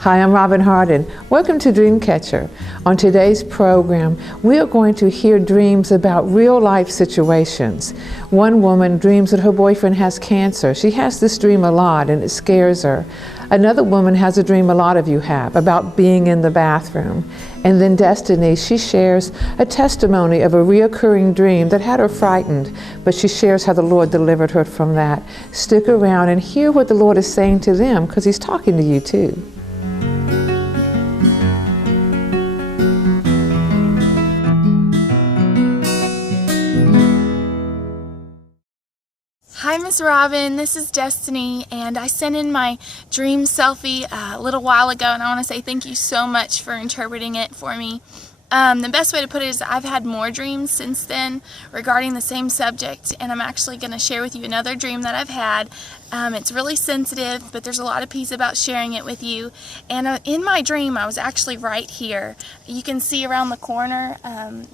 Hi, I'm Robin Hardin. Welcome to Dreamcatcher. On today's program, we are going to hear dreams about real-life situations. One woman dreams that her boyfriend has cancer. She has this dream a lot and it scares her. Another woman has a dream a lot of you have about being in the bathroom. And then Destiny, she shares a testimony of a reoccurring dream that had her frightened, but she shares how the Lord delivered her from that. Stick around and hear what the Lord is saying to them, because He's talking to you too. Hi, Miss Robin. This is Destiny, and I sent in my dream selfie a little while ago, and I want to say thank you so much for interpreting it for me. The best way to put it is I've had more dreams since then regarding the same subject, and I'm actually going to share with you another dream that I've had. It's really sensitive, but there's a lot of peace about sharing it with you. And in my dream, I was actually right here. You can see around the corner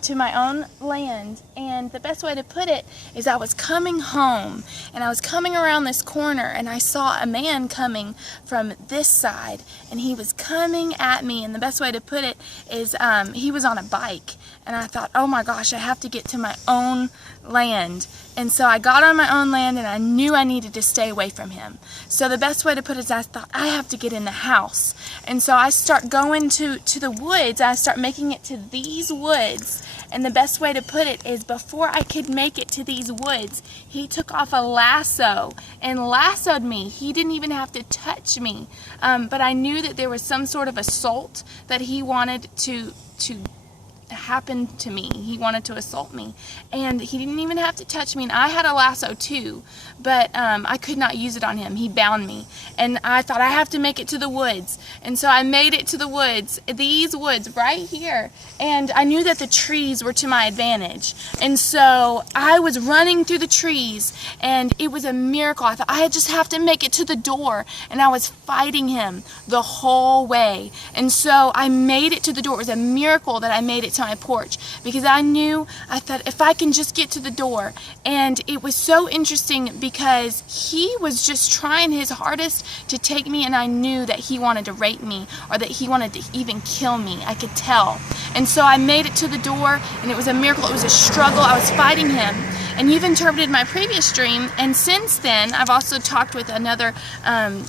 to my own land, and the best way to put it is I was coming home, and I was coming around this corner, and I saw a man coming from this side, and he was coming at me, and the best way to put it is he was on a bike, and I thought, oh my gosh, I have to get to my own land. And so I got on my own land, and I knew I needed to stay away from him. So the best way to put it is I thought, I have to get in the house. And so I start going to the woods. I start making it to these woods. And the best way to put it is before I could make it to these woods, he took off a lasso and lassoed me. He didn't even have to touch me. But I knew that there was some sort of assault that he wanted to happened to me. He wanted to assault me, and he didn't even have to touch me, and I had a lasso too, but I could not use it on him. He bound me, and I thought I have to make it to the woods, and so I made it to the woods, these woods right here, and I knew that the trees were to my advantage, and so I was running through the trees, and it was a miracle. I thought I just have to make it to the door, and I was fighting him the whole way, and so I made it to the door. It was a miracle that I made it to my porch, because I thought if I can just get to the door. And it was so interesting because he was just trying his hardest to take me, and I knew that he wanted to rape me, or that he wanted to even kill me. I could tell. And so I made it to the door, and it was a miracle. It was a struggle. I was fighting him. And you've interpreted my previous dream, and since then I've also talked with another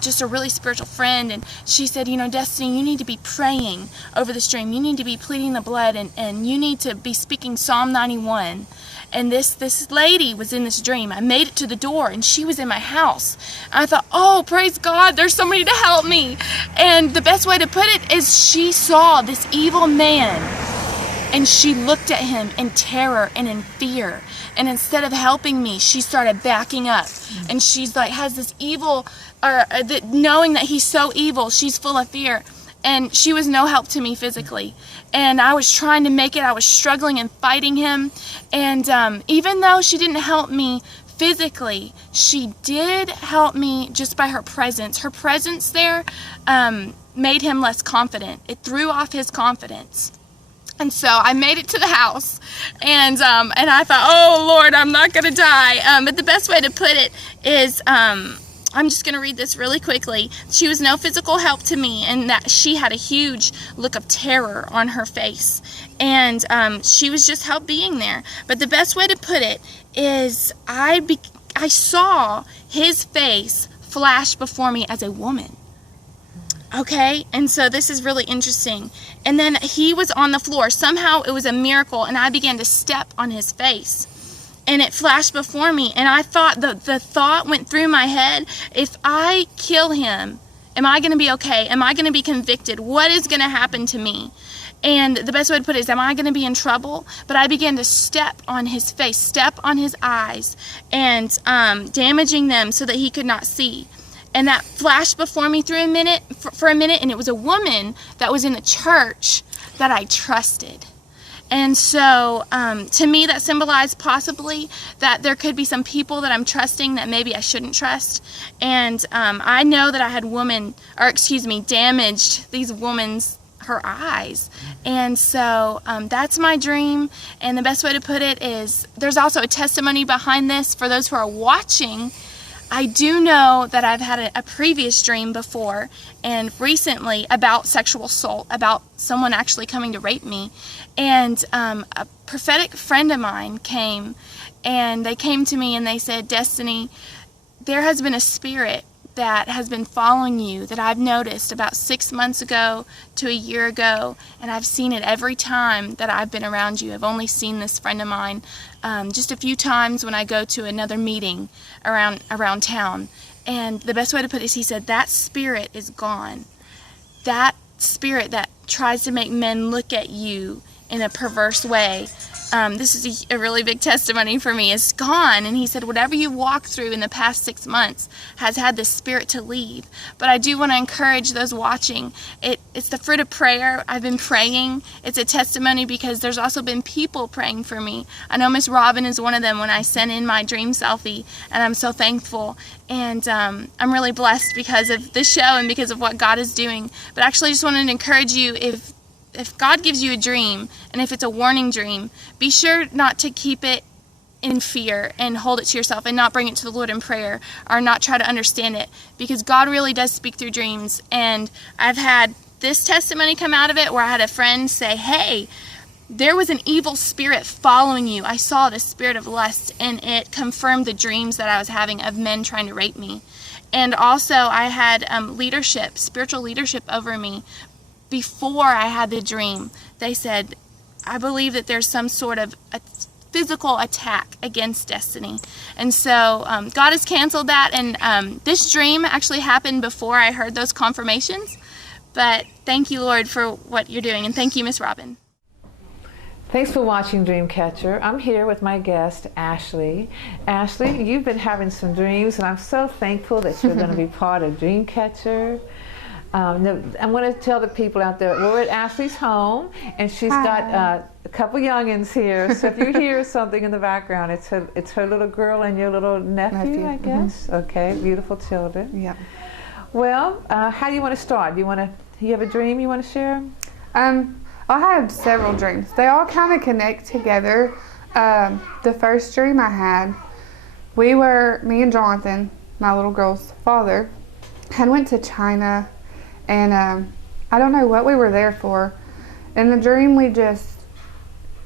just a really spiritual friend, and she said, you know, Destiny, you need to be praying over this dream. You need to be pleading the blood, and you need to be speaking Psalm 91. And this lady was in this dream. I made it to the door, and she was in my house. I thought, oh, praise God, there's somebody to help me. And the best way to put it is she saw this evil man, and she looked at him in terror and in fear. And instead of helping me, she started backing up. And she's like, has this evil, knowing that he's so evil, she's full of fear. And she was no help to me physically. And I was trying to make it. I was struggling and fighting him. And even though she didn't help me physically, she did help me just by her presence. Her presence there made him less confident. It threw off his confidence. And so I made it to the house, and I thought, oh Lord, I'm not gonna die. But the best way to put it is, I'm just gonna read this really quickly. She was no physical help to me, and that she had a huge look of terror on her face, and she was just help being there. But the best way to put it is, I saw his face flash before me as a woman. Okay, and so this is really interesting. And then he was on the floor. Somehow it was a miracle, and I began to step on his face. And it flashed before me, and I thought, the thought went through my head, if I kill him, am I going to be okay? Am I going to be convicted? What is going to happen to me? And the best way to put it is, am I going to be in trouble? But I began to step on his face, step on his eyes, and damaging them so that he could not see. And that flashed before me for a minute, and it was a woman that was in the church that I trusted. And so to me that symbolized possibly that there could be some people that I'm trusting that maybe I shouldn't trust. And I know that I had damaged these her eyes. And so that's my dream. And the best way to put it is, there's also a testimony behind this for those who are watching. I do know that I've had a previous dream before and recently about sexual assault, about someone actually coming to rape me. And a prophetic friend of mine came, and they came to me and they said, Destiny, there has been a spirit that has been following you that I've noticed about 6 months ago to a year ago, and I've seen it every time that I've been around you. I've only seen this friend of mine just a few times when I go to another meeting around town. And the best way to put it is, he said, that spirit is gone. That spirit that tries to make men look at you in a perverse way, this is a really big testimony for me, is gone. And he said, whatever you walked through in the past 6 months has had this spirit to leave. But I do want to encourage those watching. It's the fruit of prayer. I've been praying. It's a testimony because there's also been people praying for me. I know Miss Robin is one of them when I sent in my dream selfie, and I'm so thankful. And I'm really blessed because of this show and because of what God is doing. But actually, I just wanted to encourage you, if God gives you a dream, and if it's a warning dream, be sure not to keep it in fear and hold it to yourself and not bring it to the Lord in prayer or not try to understand it, because God really does speak through dreams. And I've had this testimony come out of it where I had a friend say, hey, there was an evil spirit following you. I saw the spirit of lust, and it confirmed the dreams that I was having of men trying to rape me. And also I had spiritual leadership over me. Before I had the dream, they said, I believe that there's some sort of a physical attack against Destiny. And so God has canceled that. And this dream actually happened before I heard those confirmations. But thank you, Lord, for what you're doing. And thank you, Miss Robin. Thanks for watching Dreamcatcher. I'm here with my guest, Ashlee. Ashlee, you've been having some dreams, and I'm so thankful that you're going to be part of Dreamcatcher. I'm going to tell the people out there, we're at Ashlee's home, and she's got a couple youngins here. So if you hear something in the background, it's her little girl and your little nephew, I guess. Okay, beautiful children. Yeah. Well, how do you want to start? Do you have a dream you want to share? I have several dreams. They all kind of connect together. The first dream I had, me and Jonathan, my little girl's father, had went to China. And I don't know what we were there for. In the dream, we just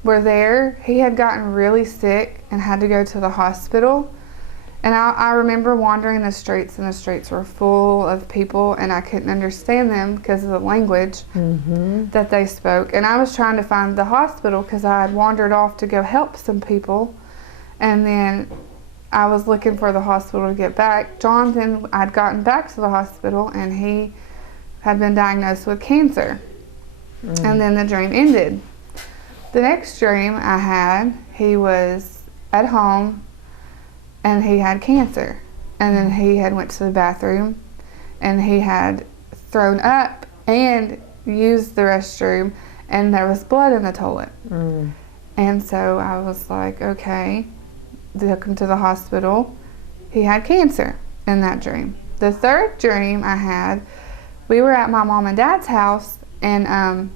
were there. He had gotten really sick and had to go to the hospital. And I remember wandering the streets, and the streets were full of people, and I couldn't understand them because of the language that they spoke. And I was trying to find the hospital because I had wandered off to go help some people. And then I was looking for the hospital to get back. Jonathan, I'd gotten back to the hospital, and he had been diagnosed with cancer. And then the dream ended. The next dream I had, he was at home and he had cancer. And then he had went to the bathroom and he had thrown up and used the restroom, and there was blood in the toilet. And so I was like, okay, took him to the hospital. He had cancer in that dream. The third dream I had, we were at my mom and dad's house, and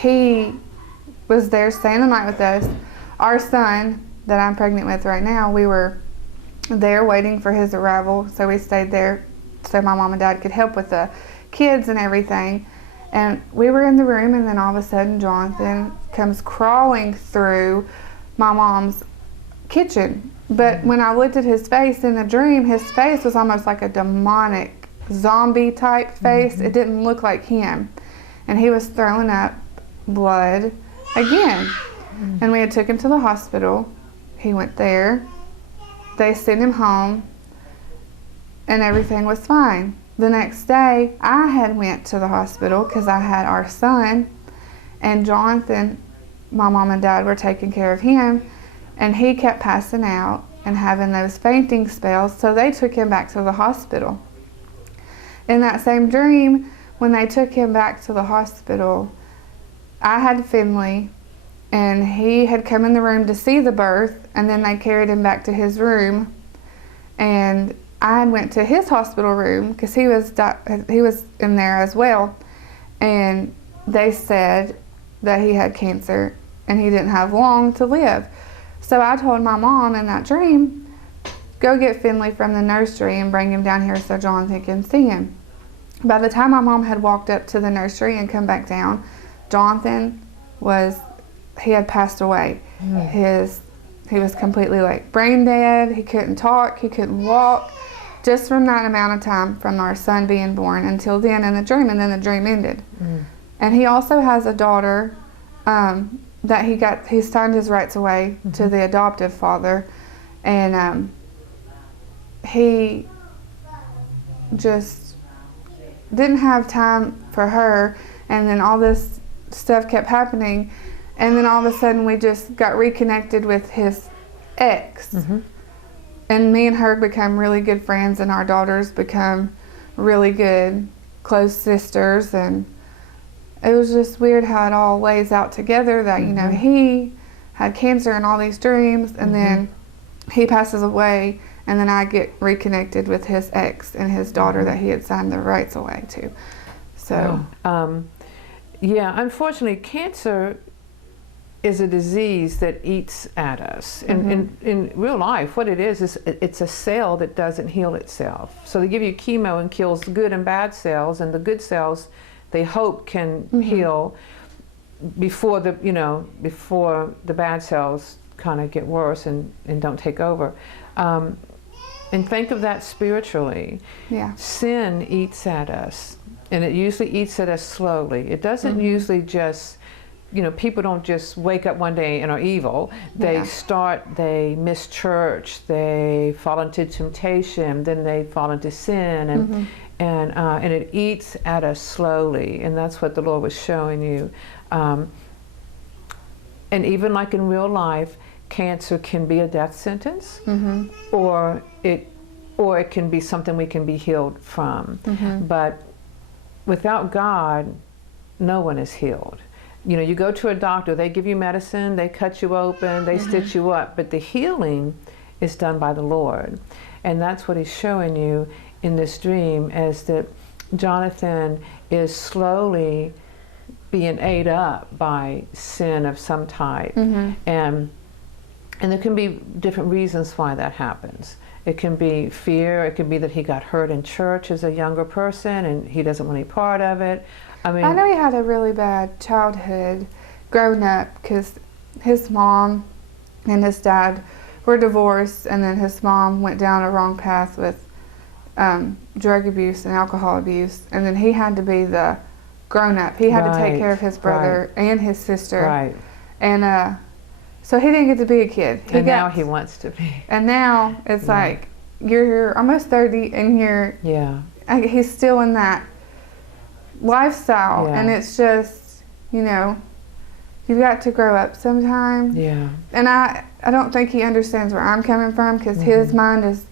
he was there staying the night with us. Our son that I'm pregnant with right now, we were there waiting for his arrival, so we stayed there so my mom and dad could help with the kids and everything. And we were in the room, and then all of a sudden Jonathan comes crawling through my mom's kitchen. But when I looked at his face in the dream, his face was almost like a demonic zombie type face. It didn't look like him. And he was throwing up blood again. And we had took him to the hospital. He went there. They sent him home, and everything was fine. The next day, I had went to the hospital because I had our son, and Jonathan, my mom and dad were taking care of him, and he kept passing out and having those fainting spells, so they took him back to the hospital. In that same dream, when they took him back to the hospital, I had Finley, and he had come in the room to see the birth, and then they carried him back to his room, and I went to his hospital room because he was in there as well, and they said that he had cancer and he didn't have long to live. So I told my mom in that dream, go get Finley from the nursery and bring him down here so Jonathan can see him. By the time my mom had walked up to the nursery and come back down, Jonathan he had passed away. He was completely like brain dead. He couldn't talk, he couldn't walk, just from that amount of time from our son being born until then in the dream, and then the dream ended. And he also has a daughter that he signed his rights away to the adoptive father, and he just didn't have time for her, and then all this stuff kept happening, and then all of a sudden we just got reconnected with his ex, and me and her become really good friends, and our daughters become really good close sisters, and it was just weird how it all lays out together that, you know, he had cancer in all these dreams, and then he passes away, and then I get reconnected with his ex and his daughter that he had signed the rights away to. So, yeah, unfortunately, cancer is a disease that eats at us. In real life, what it is it's a cell that doesn't heal itself. So they give you chemo and kills good and bad cells, and the good cells they hope can heal before before the bad cells kind of get worse and don't take over. And think of that spiritually. yeah. Sin eats at us, and it usually eats at us slowly. It doesn't usually just, people don't just wake up one day and are evil. They they miss church, they fall into temptation, then they fall into sin, and it eats at us slowly, and that's what the Lord was showing you. And even like in real life, cancer can be a death sentence, or it can be something we can be healed from. But without God, no one is healed. You go to a doctor, they give you medicine, they cut you open, they stitch you up, but the healing is done by the Lord. And that's what he's showing you in this dream, is that Jonathan is slowly being ate up by sin of some type. And there can be different reasons why that happens. It can be fear, it can be that he got hurt in church as a younger person and he doesn't want any part of it. I know he had a really bad childhood growing up, because his mom and his dad were divorced, and then his mom went down a wrong path with drug abuse and alcohol abuse, and then he had to be the grown-up. He had to take care of his brother and his sister. And so he didn't get to be a kid. Now he wants to be. And now it's like, you're almost 30 and he's still in that lifestyle, and it's just, you've got to grow up sometime. And I don't think he understands where I'm coming from, because his mind is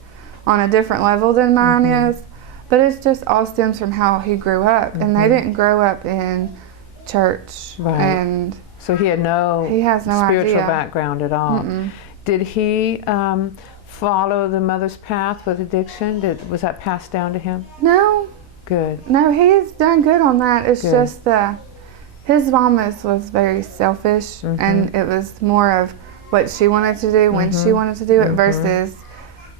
on a different level than mine is, but it's just all stems from how he grew up, and they didn't grow up in church, and so he has no spiritual background at all. Did he follow the mother's path with addiction? Was that passed down to him? No. Good. No, he's done good on that. It's just his mom was very selfish, and it was more of what she wanted to do when she wanted to do it versus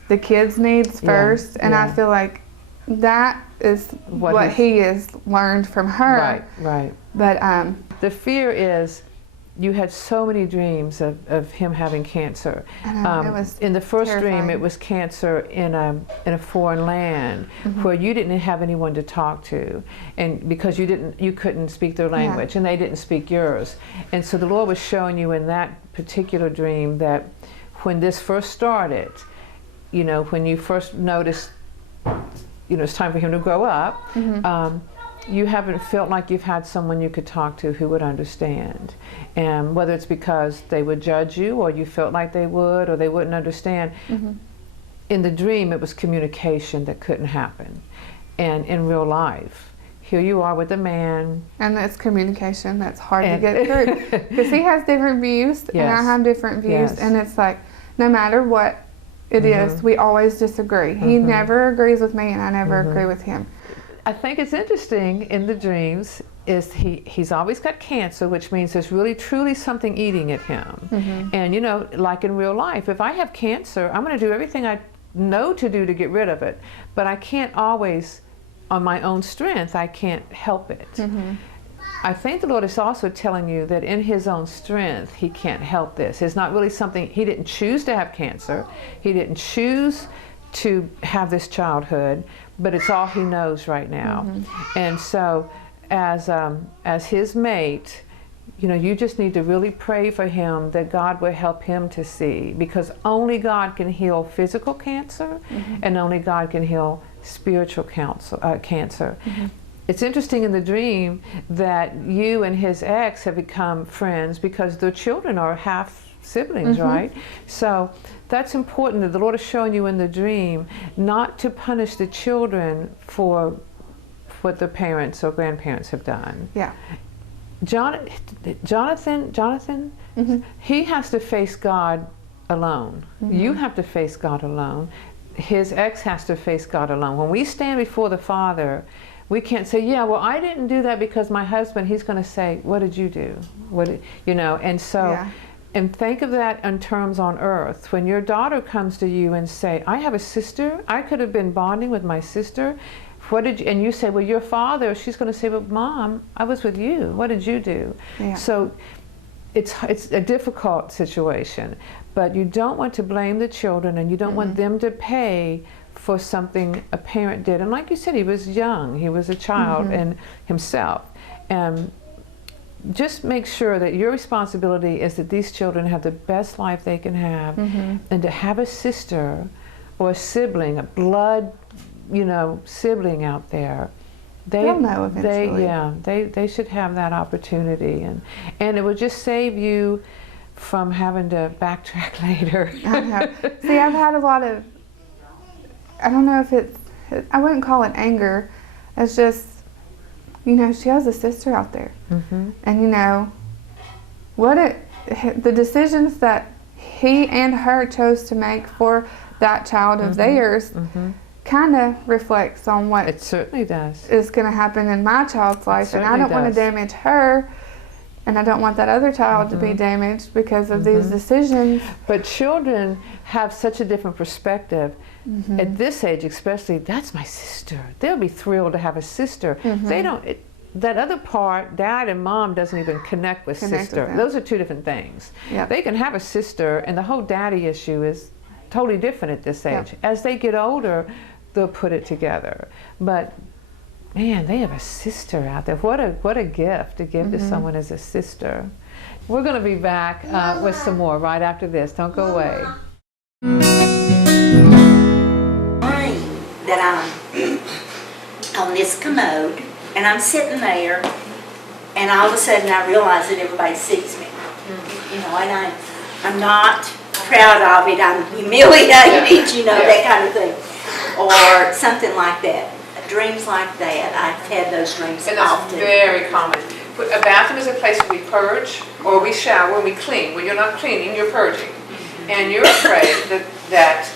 the kids' needs first. And I feel like that is what he has learned from her. Right. But the fear is, you had so many dreams of him having cancer. It was in the first terrifying. dream, it was cancer in a foreign land where you didn't have anyone to talk to, and because you couldn't speak their language, and they didn't speak yours. And so the Lord was showing you in that particular dream that when this first started, when you first noticed, it's time for him to grow up. You haven't felt like you've had someone you could talk to who would understand. And whether it's because they would judge you, or you felt like they would, or they wouldn't understand. In the dream, it was communication that couldn't happen. And in real life, here you are with a man. And it's communication that's hard to get through. Because he has different views, and I have different views. And it's like, no matter what it is, we always disagree. He never agrees with me, and I never agree with him. I think it's interesting in the dreams is he's always got cancer, which means there's really truly something eating at him. And like in real life, if I have cancer, I'm going to do everything know to do to get rid of it, but I can't always, on my own strength, I can't help it. I think the Lord is also telling you that in his own strength, he can't help this. It's not really something, he didn't choose to have cancer. He didn't choose to have this childhood, but it's all he knows right now. And so as his mate, you know, you just need to really pray for him that God will help him to see, because only God can heal physical cancer, and only God can heal spiritual cancer. It's interesting in the dream that you and his ex have become friends because their children are half siblings, right? So that's important, that the Lord is showing you in the dream not to punish the children for what their parents or grandparents have done. Yeah. Jonathan, he has to face God alone. You have to face God alone. His ex has to face God alone. When we stand before the Father, we can't say, yeah, well, I didn't do that because my husband. He's going to say, what did you do? You know, and so, and think of that in terms on earth. When your daughter comes to you and say, I have a sister, I could have been bonding with my sister. What did you, and you say, well, your father, she's going to say, but Mom, I was with you. What did you do? So it's a difficult situation, but you don't want to blame the children, and you don't want them to pay for something a parent did. And like you said, he was young, he was a child and himself. And just make sure that your responsibility is that these children have the best life they can have, and to have a sister or a sibling, a blood, you know, sibling out there. They'll know eventually. They should have that opportunity, and it would just save you from having to backtrack later. I know. See, I've had a lot of, I don't know if it's, I wouldn't call it anger. It's just, you know, she has a sister out there. And, you know, the decisions that he and her chose to make for that child of theirs kind of reflects on what it certainly does is going to happen in my child's life. And I don't want to damage her. And I don't want that other child to be damaged because of these decisions. But children have such a different perspective. At this age especially, that's my sister. They'll be thrilled to have a sister. They don't, that other part, Dad and Mom doesn't even connect with sister. Those are two different things. They can have a sister, and the whole daddy issue is totally different at this age. As they get older, they'll put it together. But man, they have a sister out there. What a gift to give to someone as a sister. We're going to be back with some more right after this. Don't go away. That I'm on this commode, and I'm sitting there, and all of a sudden I realize that everybody sees me. You know, and I'm not proud of it. I'm humiliated, you know, that kind of thing, or something like that. Dreams like that. I've had those dreams often. And that's very common. A bathroom is a place where we purge, or we shower, we clean. When you're not cleaning, you're purging. And you're afraid that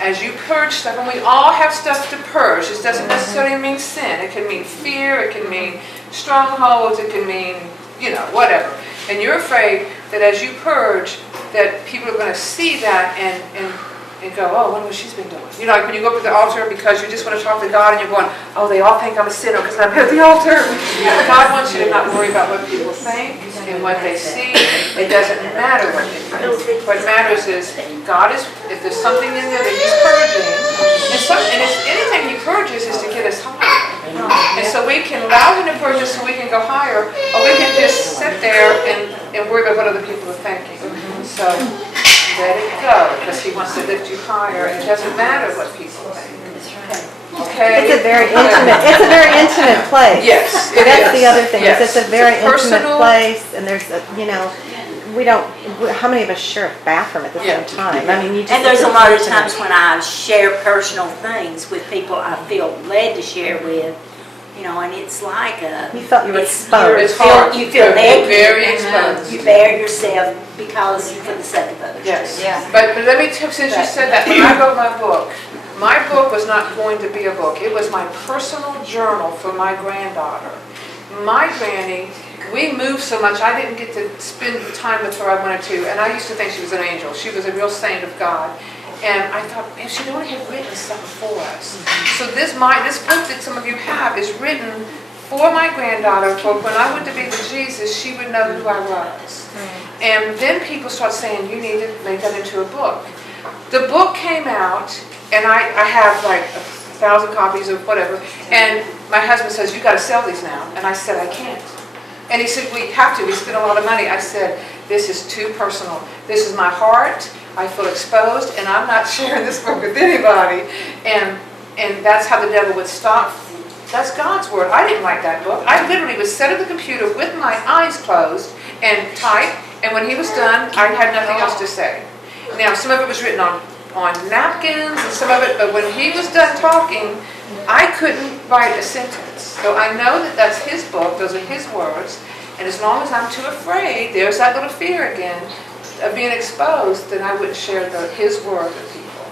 as you purge stuff, and we all have stuff to purge, this doesn't necessarily mean sin. It can mean fear, it can mean strongholds, it can mean, you know, whatever. And you're afraid that as you purge, that people are going to see that and go, oh, I wonder what she's been doing. You know, like when you go up to the altar because you just want to talk to God and you're going, oh, they all think I'm a sinner because I'm at the altar. God wants you to not worry about what people think and what they see. It doesn't matter what they think. What matters is God is, if there's something in there that He's purging, and if anything He purges is to get us higher. And so we can allow Him to purge us so we can go higher, or we can just sit there and worry about what other people are thinking. So let it go, because He wants to lift you higher. It doesn't matter what people think. Okay. It's a very intimate place. Yes, that's the other thing. Yes. It's a very intimate place, and there's a, you know, how many of us share a bathroom at the same time? I mean, you just. And there's a lot of times when I share personal things with people I feel led to share with. You know, and it's like you felt you were exposed. You feel naked. Very exposed. You bare yourself because for the sake of others. Yes. But let me tell you, since you said that, when I wrote my book was not going to be a book. It was my personal journal for my granddaughter. My granny, we moved so much, I didn't get to spend the time with her I wanted to. And I used to think she was an angel. She was a real saint of God. And I thought, man, she'd only have written something for us. So this book that some of you have is written for my granddaughter, for when I went to be with Jesus, she would know who I was. And then people start saying, you need to make that into a book. The book came out, and I have like 1,000 copies of whatever, and my husband says, you got to sell these now. And I said, I can't. And he said, we have to. We spent a lot of money. I said, this is too personal. This is my heart. I feel exposed, and I'm not sharing this book with anybody. And that's how the devil would stop. That's God's word. I didn't write that book. I literally would sit at the computer with my eyes closed and type, and when he was done, I had nothing else to say. Now, some of it was written on napkins, and some of it, but when he was done talking, I couldn't write a sentence. So I know that that's his book, those are his words, and as long as I'm too afraid, there's that little fear again of being exposed, then I wouldn't share his word with people.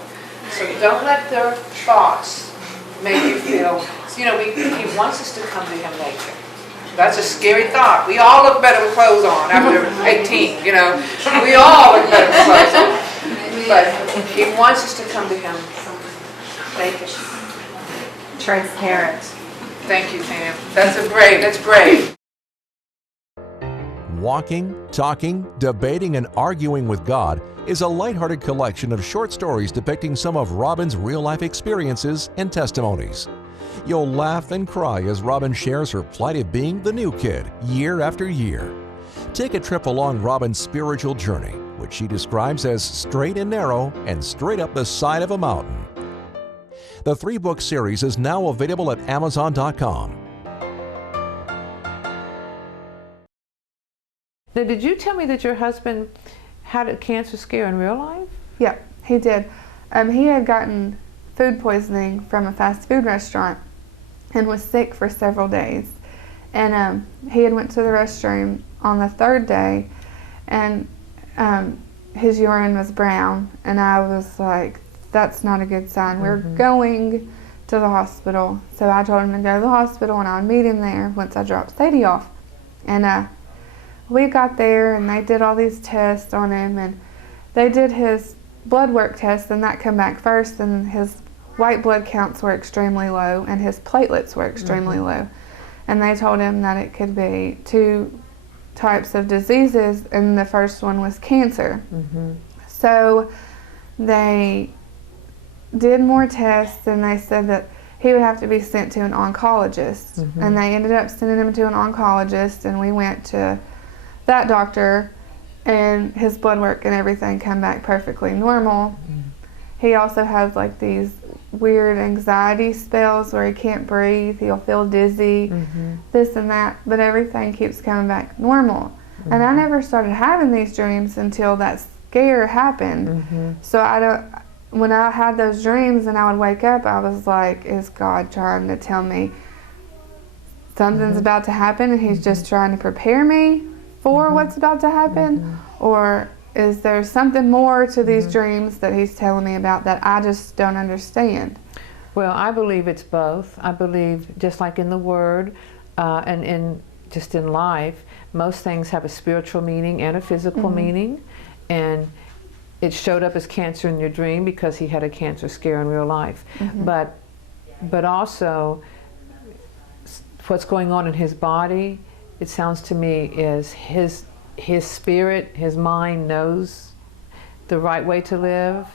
So don't let their thoughts make you feel, he wants us to come to him naked. That's a scary thought. We all look better with clothes on after 18, We all look better with clothes on. But he wants us to come to him naked. Transparent. Thank you, Pam. That's brave. Walking, Talking, Debating, and Arguing with God is a lighthearted collection of short stories depicting some of Robin's real-life experiences and testimonies. You'll laugh and cry as Robin shares her plight of being the new kid year after year. Take a trip along Robin's spiritual journey, which she describes as straight and narrow and straight up the side of a mountain. The 3-book series is now available at Amazon.com. Now, did you tell me that your husband had a cancer scare in real life? Yeah, he did. He had gotten food poisoning from a fast food restaurant and was sick for several days. And he had went to the restroom on the 3rd day, and his urine was brown, and I was like, that's not a good sign. We're going to the hospital. So I told him to go to the hospital, and I would meet him there once I dropped Sadie off. And we got there, and they did all these tests on him, and they did his blood work test, and that came back first, and his white blood counts were extremely low, and his platelets were extremely low. And they told him that it could be 2 types of diseases, and the first one was cancer. So they did more tests, and they said that he would have to be sent to an oncologist. And they ended up sending him to an oncologist, and we went to that doctor, and his blood work and everything came back perfectly normal. He also has like these weird anxiety spells where he can't breathe, he'll feel dizzy, this and that, but everything keeps coming back normal. And I never started having these dreams until that scare happened. So when I had those dreams and I would wake up, I was like, is God trying to tell me something's about to happen, and he's just trying to prepare me for what's about to happen? Or is there something more to these dreams that he's telling me about that I just don't understand? Well, I believe it's both. I believe, just like in the Word and in life, most things have a spiritual meaning and a physical meaning. And it showed up as cancer in your dream because he had a cancer scare in real life. But also, what's going on in his body, it sounds to me, is his spirit, his mind knows the right way to live,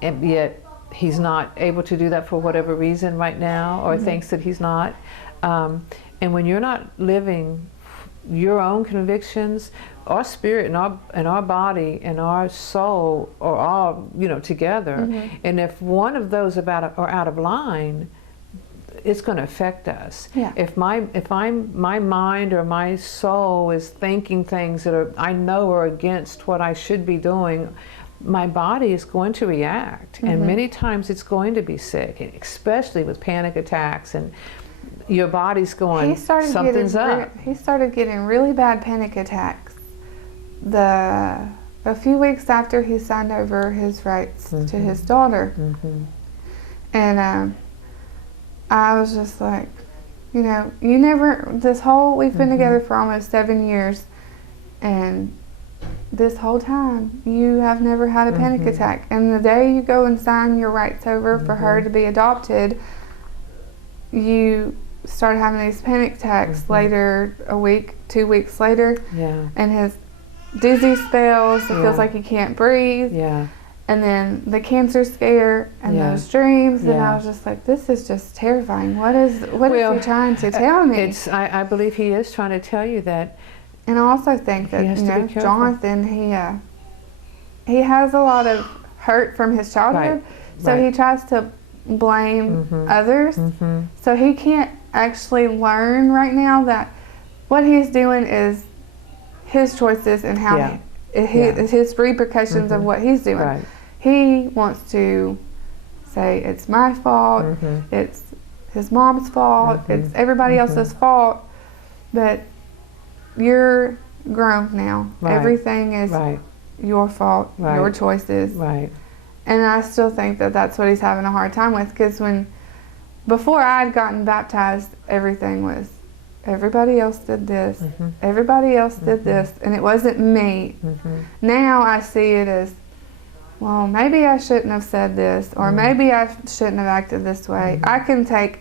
and yet he's not able to do that for whatever reason right now, or thinks that he's not. And when you're not living your own convictions, our spirit and our body and our soul are all together, and if one of those are out of line, it's going to affect us. If my mind or my soul is thinking things that I know are against what I should be doing, my body is going to react, and many times it's going to be sick, especially with panic attacks, and your body's going, something's up. He started getting really bad panic attacks a few weeks after he signed over his rights to his daughter. And I was just like, we've been together for almost 7 years, and this whole time you have never had a panic attack. And the day you go and sign your rights over for her to be adopted, you start having these panic attacks later, a week, 2 weeks later. Yeah. And his dizzy spells, it feels like he can't breathe. Yeah. And then the cancer scare and those dreams, and I was just like, this is just terrifying. What is he trying to tell me? I believe he is trying to tell you that. And I also think that, you know, Jonathan, he has a lot of hurt from his childhood, so he tries to blame others. So he can't actually learn right now that what he's doing is his choices and how his repercussions of what he's doing. Right. He wants to say it's my fault, it's his mom's fault, it's everybody else's fault, but you're grown now. Right. Everything is your fault, your choices. Right. And I still think that that's what he's having a hard time with, because before I had gotten baptized, everything was, everybody else did this, everybody else did this, and it wasn't me. Now I see it as, well, maybe I shouldn't have said this, or maybe I shouldn't have acted this way. I can take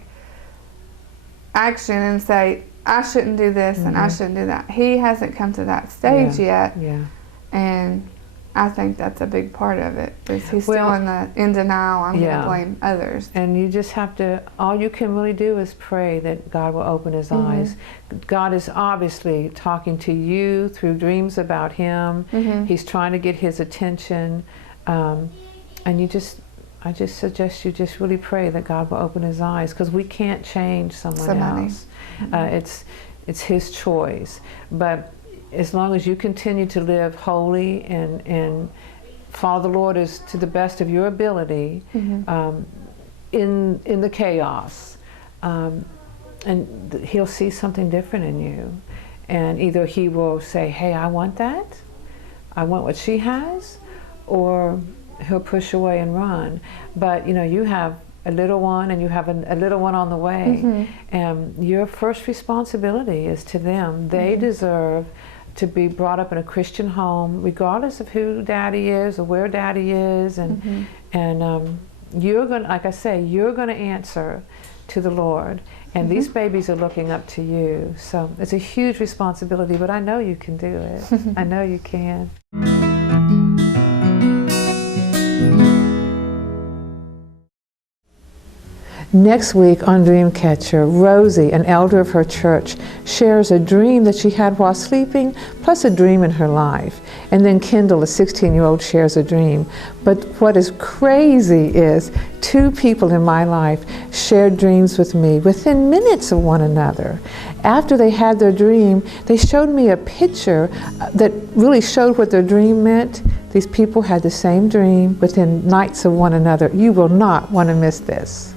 action and say, I shouldn't do this and I shouldn't do that. He hasn't come to that stage yet, and I think that's a big part of it. Is he's still in denial. I'm going to blame others. And you just have to, all you can really do is pray that God will open his eyes. God is obviously talking to you through dreams about him. He's trying to get his attention. And I just suggest you just really pray that God will open his eyes, because we can't change someone else. It's his choice. But as long as you continue to live holy and follow the Lord as to the best of your ability in the chaos, and he'll see something different in you. And either he will say, hey, I want that, I want what she has, or he'll push away and run. But you know, you have a little one and you have a little one on the way, and your first responsibility is to them. They deserve to be brought up in a Christian home, regardless of who daddy is or where daddy is, and you're going to, like I say, you're going to answer to the Lord, and these babies are looking up to you. So it's a huge responsibility, but I know you can do it. I know you can. Next week on Dreamcatcher, Rosie, an elder of her church, shares a dream that she had while sleeping, plus a dream in her life. And then Kendall, a 16-year-old, shares a dream. But what is crazy is 2 people in my life shared dreams with me within minutes of one another. After they had their dream, they showed me a picture that really showed what their dream meant. These people had the same dream within nights of one another. You will not want to miss this.